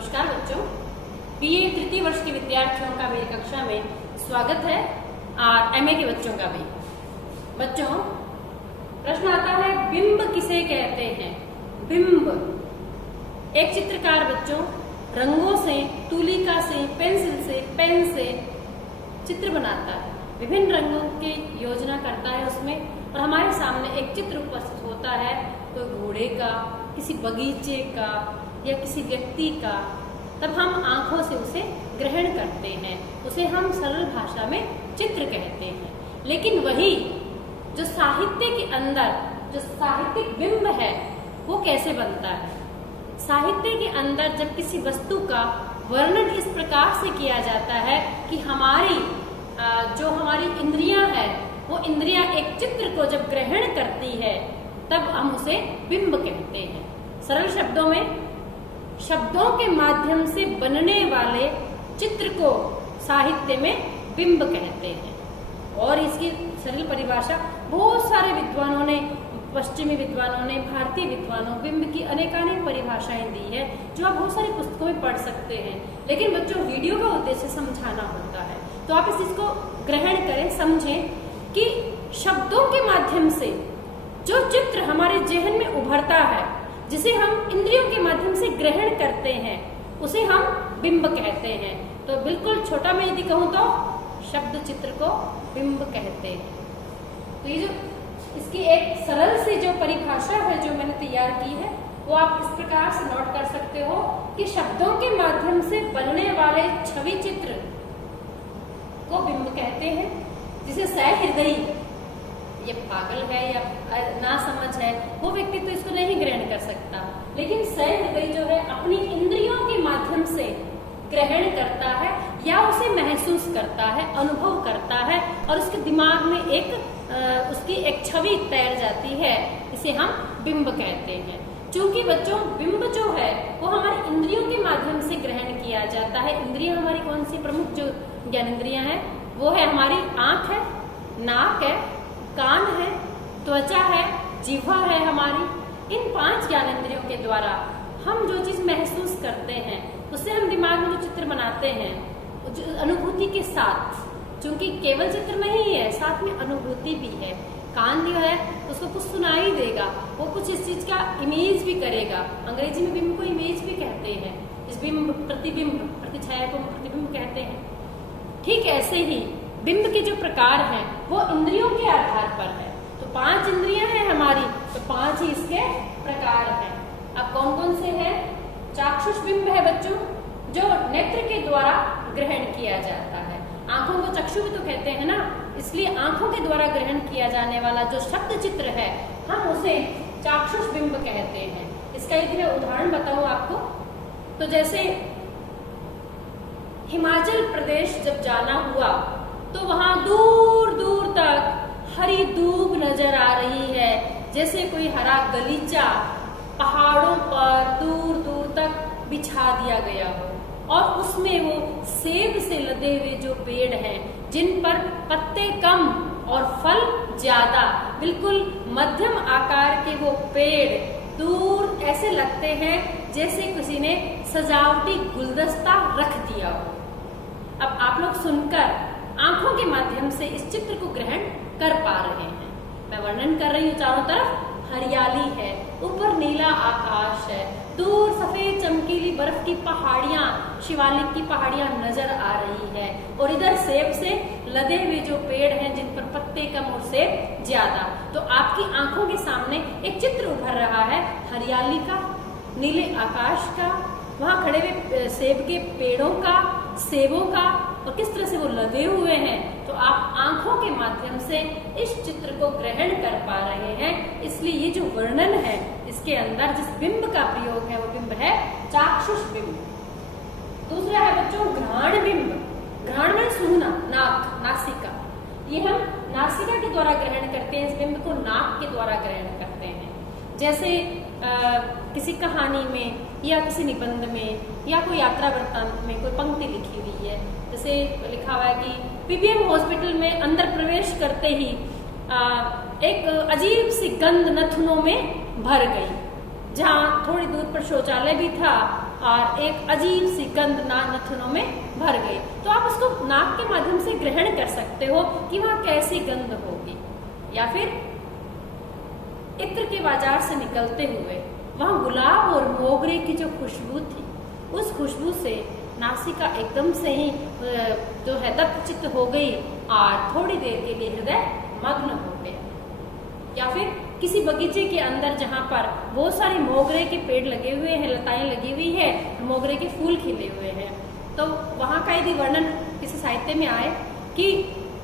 नमस्कार बच्चों, बीए तृतीय वर्ष के विद्यार्थियों का मेरी कक्षा में स्वागत है और एमए के बच्चों का भी। बच्चों, प्रश्न आता है बिंब किसे कहते हैं। बिंब एक चित्रकार बच्चों रंगों से, तूलिका से, पेंसिल से, पेन से चित्र बनाता है, विभिन्न रंगों की योजना करता है उसमें, और हमारे सामने एक चित्र उपस्थित होता है, कोई घोड़े का, किसी बगीचे का या किसी व्यक्ति का। तब हम आंखों से उसे ग्रहण करते हैं, उसे हम सरल भाषा में चित्र कहते हैं। लेकिन वही जो साहित्य के अंदर जो साहित्यिक बिंब है वो कैसे बनता है। साहित्य के अंदर जब किसी वस्तु का वर्णन इस प्रकार से किया जाता है कि हमारी जो हमारी इंद्रियां है वो इंद्रियां एक चित्र को जब ग्रहण करती है तब हम उसे बिंब कहते हैं। सरल शब्दों में शब्दों के माध्यम से बनने वाले चित्र को साहित्य में बिंब कहते हैं। और इसकी सरल परिभाषा बहुत सारे विद्वानों ने, पश्चिमी विद्वानों ने, भारतीय विद्वानों बिंब की अनेकानेक परिभाषाएं दी है जो आप बहुत सारी पुस्तकों में पढ़ सकते हैं। लेकिन बच्चों, वीडियो का उद्देश्य समझाना होता है, तो आप इस चीज को ग्रहण करें, समझें कि शब्दों के माध्यम से जो चित्र हमारे जेहन में उभरता है, जिसे हम इंद्रियों के माध्यम से ग्रहण करते हैं, उसे हम बिंब कहते हैं। तो बिल्कुल छोटा मैं यदि कहूं तो शब्द चित्र को बिंब कहते हैं। तो ये जो इसकी एक सरल सी जो परिभाषा है जो मैंने तैयार की है वो आप इस प्रकार से नोट कर सकते हो कि शब्दों के माध्यम से बनने वाले छवि चित्र को बिंब कहते हैं। जिसे सहृदयी, ये पागल है या ना समझ है, वो व्यक्ति तो इसको नहीं ग्रहण कर सकता। लेकिन सहृदयी जो है अपनी इंद्रियों के माध्यम से ग्रहण करता है या उसे महसूस करता है, अनुभव करता है, और उसके दिमाग में उसकी एक छवि तैर जाती है, इसे हम बिंब कहते हैं। चूंकि बच्चों बिंब जो है वो हमारी इंद्रियों के माध्यम से ग्रहण किया जाता है। इंद्रियां हमारी कौन सी प्रमुख जो ज्ञानेंद्रियां हैं वो है हमारी आंख है, नाक है, कान है, त्वचा है, जिह्वा है हमारी। इन 5 ज्ञानेंद्रियों के द्वारा हम जो चीज महसूस करते हैं उससे हम दिमाग में जो चित्र बनाते हैं, अनुभूति के साथ, क्योंकि केवल चित्र नहीं है, साथ में अनुभूति भी है। कान जो है उसको कुछ सुनाई देगा, वो कुछ इस चीज का इमेज भी करेगा। अंग्रेजी में बिंब को इमेज भी कहते हैं। इस बिंब, प्रतिबिंब, प्रतिछाया को प्रतिबिंब कहते हैं। ठीक ऐसे ही बिंब के जो प्रकार हैं वो इंद्रियों के आधार पर है। तो 5 इंद्रियां हैं हमारी, तो 5 ही इसके प्रकार हैं। अब कौन कौन से हैं? चाक्षुष बिंब है बच्चों, जो नेत्र के द्वारा ग्रहण किया जाता है। आंखों को चक्षु भी तो कहते हैं ना, इसलिए आंखों के द्वारा ग्रहण किया जाने वाला जो शब्द चित्र है हम उसे चाक्षुष बिंब कहते हैं। इसका यदि मैं उदाहरण बताऊं आपको, तो जैसे हिमाचल प्रदेश जब जाना हुआ तो वहां दूर दूर तक हरी दूब नजर आ रही है, जैसे कोई हरा गलीचा पहाड़ों पर दूर दूर तक बिछा दिया गया हो, और उसमें वो सेब से लदे हुए जो पेड़ हैं जिन पर पत्ते कम और फल ज्यादा, बिल्कुल मध्यम आकार के वो पेड़ दूर ऐसे लगते हैं जैसे किसी ने सजावटी गुलदस्ता रख दिया हो। अब आप लोग सुनकर आंखों के माध्यम से इस चित्र को ग्रहण कर पा रहे हैं। मैं वर्णन कर रही हूँ, चारों तरफ हरियाली है, ऊपर नीला आकाश है, दूर सफेद चमकीली बर्फ की पहाड़ियां, शिवालिक की पहाड़ियां नजर आ रही है, और इधर सेब से लदे हुए जो पेड़ हैं जिन पर पत्ते कम और सेब ज्यादा। तो आपकी आंखों के सामने एक चित्र उभर रहा है हरियाली का, नीले आकाश का, वहां खड़े हुए सेब के पेड़ों का, सेबों का, और किस तरह से वो लदे हुए हैं। तो आप आंखों के माध्यम से इस चित्र को ग्रहण कर पा रहे हैं। इसलिए ये जो वर्णन है इसके अंदर जिस बिंब का प्रयोग है वो बिंब है चाक्षुष बिंब। दूसरा है बच्चों घ्राण बिंब। घ्राण में सूंघना, नाक, नासिका। ये हम नासिका के द्वारा ग्रहण करते हैं, इस बिंब को नाक के द्वारा ग्रहण करते हैं। जैसे किसी कहानी में या किसी निबंध में या कोई यात्रा वृत्तांत में कोई पंक्ति लिखी हुई है, जैसे लिखा हुआ है कि पीबीएम हॉस्पिटल में अंदर प्रवेश करते ही एक अजीब सी गंध नथुनों में भर गई। जहाँ थोड़ी दूर पर शौचालय भी था और एक अजीब सी गंध नाखूनों में भर गई। तो आप उसको नाक के माध्यम से ग्रहण कर सकते हो कि वहाँ कैसी गंध होगी। या फिर इत्र के बाजार से निकलते हुए वहाँ गुलाब और मोगरे की जो खुशबू थी, उस खुशबू से नासिका एकदम से ही जो है दत्तचित्त हो गई और थोड़ी देर के लिए हृदय मग्न हो गया। या फिर किसी बगीचे के अंदर जहाँ पर बहुत सारे मोगरे के पेड़ लगे हुए हैं, लताएं लगी हुई है, मोगरे के फूल खिले हुए हैं, तो वहाँ का यदि वर्णन किसी साहित्य में आए कि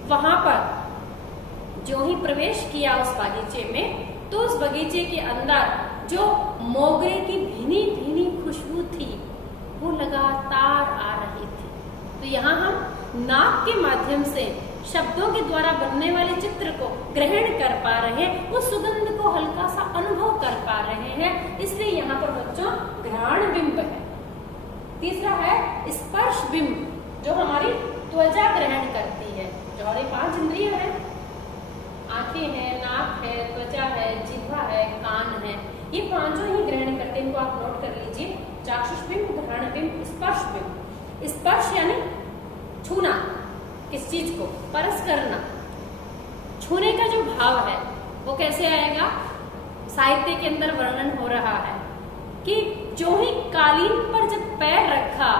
वहाँ पर जो ही प्रवेश किया उस बगीचे में, तो उस बगीचे के अंदर जो मोगरे की भीनी भीनी खुशबू थी वो लगातार आ रही थी। तो यहाँ हम नाक के माध्यम से शब्दों के द्वारा बनने वाले चित्र को ग्रहण कर पा रहे हैं, उस सुगंध को हल्का सा अनुभव कर पा रहे हैं, इसलिए यहाँ पर बच्चों घ्राण बिंब है। तीसरा है स्पर्श बिंब, जो हमारी त्वचा ग्रहण करती है। जो हमारे 5 इंद्रिय है, आंखें हैं, नाक है, त्वचा है, जिह्वा है, कान है, ये पांचों ही ग्रहण करते हैं। इनको आप नोट कर लीजिए, चाक्षुष बिंब, घ्राण बिंब, स्पर्श बिंब। स्पर्श यानी छूना, किस चीज को स्पर्श करना। छूने का जो भाव है वो कैसे आएगा, साहित्य के अंदर वर्णन हो रहा है कि जो ही कालीन पर जब पैर रखा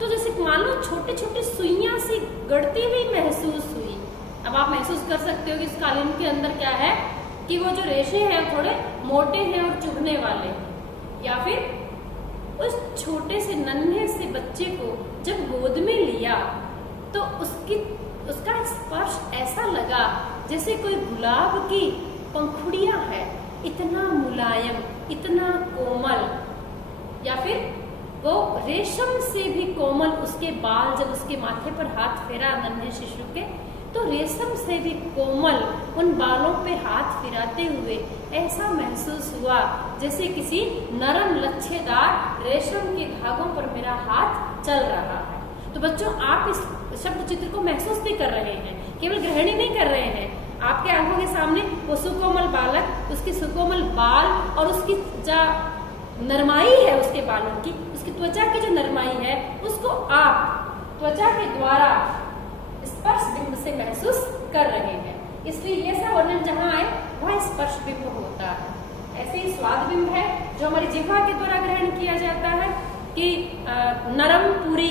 तो जैसे मान लो छोटे छोटे सुइयां सी गड़ती हुई महसूस हुई। अब आप महसूस कर सकते हो कि इस कालीन के अंदर क्या है कि वो जो रेशे हैं थोड़े मोटे हैं और चुभने वाले हैं। या फिर उस छोटे से नन्हे से बच्चे को जब गोद में लिया तो उसका स्पर्श ऐसा लगा जैसे कोई गुलाब की पंखुड़ियां है, इतना मुलायम, इतना कोमल। या फिर वो रेशम से भी कोमल उसके बाल, जब उसके माथे पर हाथ फेरा नन्हे शिशु के, तो रेशम से भी कोमल उन बालों पे हाथ फिराते हुए ऐसा महसूस हुआ जैसे किसी नरम लच्छेदार रेशम के धागों पर मेरा हाथ चल रहा है। तो बच्चों, आप इस शब्द चित्र को महसूस भी कर रहे हैं, केवल ग्रहण ही नहीं कर रहे हैं। आपके आंखों के सामने वो सुकोमल बालक, उसके सुकोमल बाल और उसकी जो नरमाई है उसके बालों की, उसकी त्वचा की जो नरमाई है, उसको आप त्वचा के द्वारा स्पर्श बिंब से महसूस कर रहे हैं। इसलिए ये सब वर्णन जहाँ आए वह स्पर्श बिंब होता है। ऐसे ही स्वाद बिंब है, जो हमारी जिह्वा के द्वारा ग्रहण किया जाता है कि नरम पूरी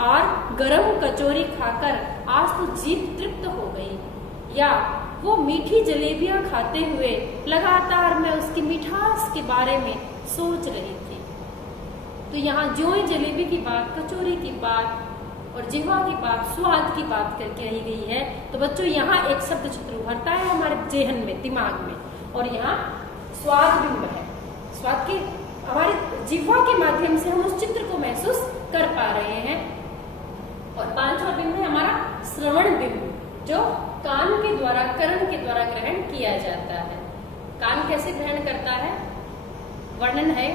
और गरम कचौरी खाकर आज तो जीभ तृप्त हो गई, या वो मीठी जलेबियां खाते हुए लगातार मैं उसकी मिठास के बारे में सोच रही थी। तो यहाँ जो ही जलेबी की बात, कचौरी की बात और जिह्वा की बात, स्वाद की बात करके रही गई है, तो बच्चों यहाँ एक शब्द चित्र उभरता है हमारे जेहन में, दिमाग में, और यहाँ स्वाद बिंब है। स्वाद के हमारे जिह्वा के माध्यम से हम उस चित्र को महसूस कर पा रहे हैं। और 5वां बिंब है हमारा श्रवण बिंब, जो कान के द्वारा, कर्ण के द्वारा ग्रहण किया जाता है। कान कैसे ग्रहण करता है, वर्णन है,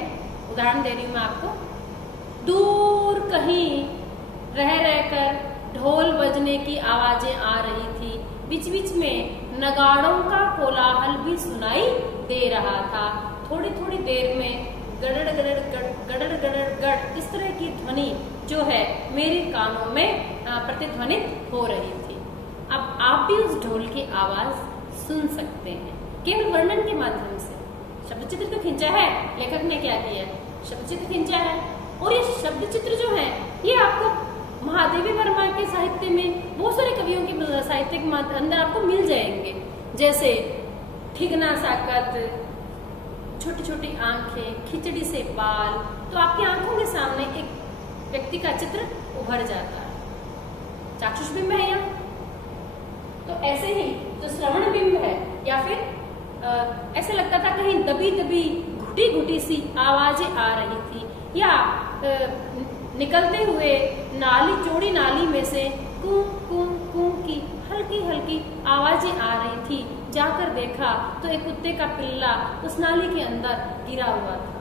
उदाहरण दे रही हूं मैं आपको। दूर कहीं रह रहकर ढोल बजने की आवाजें आ रही थी, बीच बीच में नगाड़ों का कोलाहल भी सुनाई दे रहा था। थोड़ी थोड़ी देर में गड़ड़ गड़ड़ गड़ड़ गड़ड़ गड़, इस तरह की ध्वनि जो है मेरे कानों में प्रतिध्वनित हो रही थी। अब आप भी उस ढोल की आवाज सुन सकते हैं केवल वर्णन के माध्यम से। शब्द चित्र तो खींचा है, लेखक ने क्या किया, शब्द चित्र खींचा है, और ये शब्द चित्र जो है ये आपको महादेवी वर्मा के साहित्य में, बहुत सारे कवियों के साहित्य के अंदर आपको मिल जाएंगे। जैसे ठिगना साकत, छोटी छोटी आंखें, खिचड़ी से बाल, तो आपकी आंखों के सामने एक व्यक्ति का चित्र उभर जाता है। चाक्षुष बिंब है यहाँ। तो ऐसे ही जो श्रवण बिंब है, या फिर ऐसे लगता था कहीं दबी दबी घुटी घुटी सी आवाजें आ रही थी, या निकलते हुए नाली, चौड़ी नाली में से कूं कूं कूं की हल्की हल्की आवाजें आ रही थी। जाकर देखा तो एक कुत्ते का पिल्ला उस नाली के अंदर गिरा हुआ था।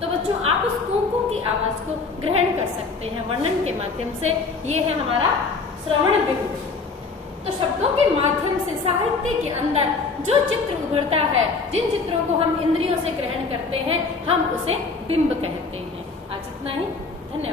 तो बच्चों, आप उस कूं कूं की आवाज को ग्रहण कर सकते हैं वर्णन के माध्यम से। ये है हमारा श्रवण बिंब। तो शब्दों के माध्यम से साहित्य के अंदर जो चित्र उभरता है, जिन चित्रों को हम इंद्रियों से ग्रहण करते हैं, हम उसे बिंब कहते हैं। आज इतना ही, धन्यवाद।